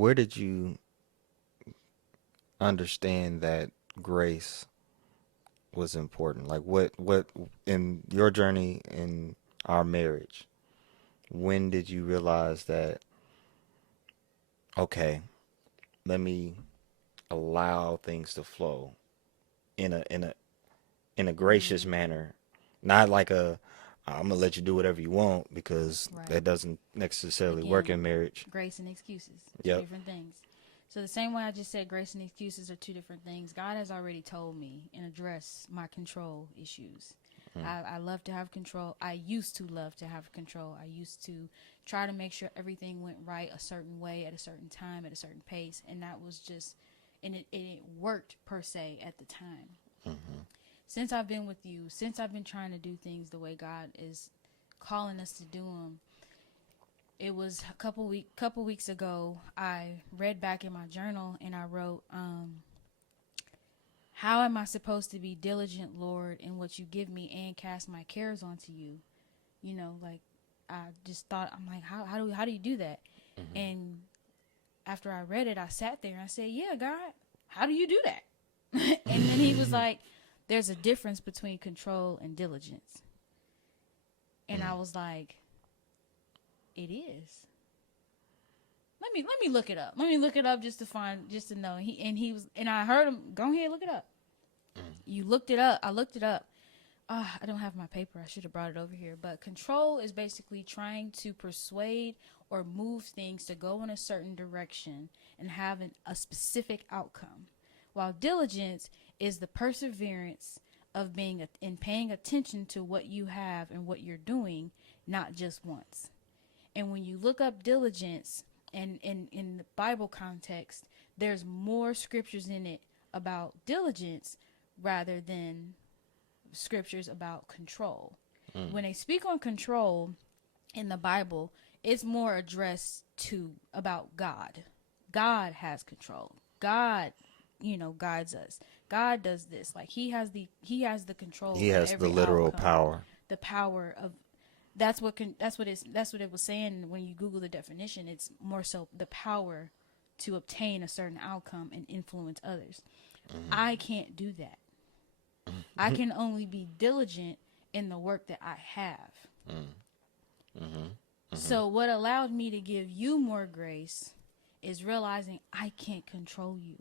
Where did you understand that grace was important? Like what in your journey in our marriage, when did you realize that, okay, let me allow things to flow in a gracious Mm, manner, not like a I'm gonna let you do whatever you want, because right. that doesn't necessarily work Again, in marriage. grace and excuses, two Yep. different things. So the same way I just said grace and excuses are two different things. God has already told me and addressed my control issues. Mm. I love to have control. I used to love to have control. I used to try to make sure everything went right a certain way at a certain time at a certain pace, and that was just, and it worked per se at the time. Mm-hmm. Since I've been with you, since I've been trying to do things the way God is calling us to do them, it was a couple weeks ago. I read back in my journal and I wrote, "How am I supposed to be diligent, Lord, in what you give me, and cast my cares onto you?" You know, like I just thought, I'm like, how do you do that? Mm-hmm. And after I read it, I sat there and I said, "Yeah, God, how do you do that?" And then He was like, "There's a difference between control and diligence." And I was like, "It is." Let me look it up. Let me look it up just to find, just to know. He was, and I heard him. Go ahead, look it up. You looked it up. I looked it up. I don't have my paper. I should have brought it over here. But control is basically trying to persuade or move things to go in a certain direction and have a specific outcome. While diligence is the perseverance of being in paying attention to what you have and what you're doing, not just once. And when you look up diligence and in the Bible context, there's more scriptures in it about diligence rather than scriptures about control. Mm. When they speak on control in the Bible, it's more addressed to about God. God has control. God, guides us. God does this. Like he has the control He of has the every literal outcome. power. The power of that's what it was saying when you Google the definition. It's more so the power to obtain a certain outcome and influence others. I can't do that. I can only be diligent in the work that I have. So what allowed me to give you more grace is realizing I can't control you.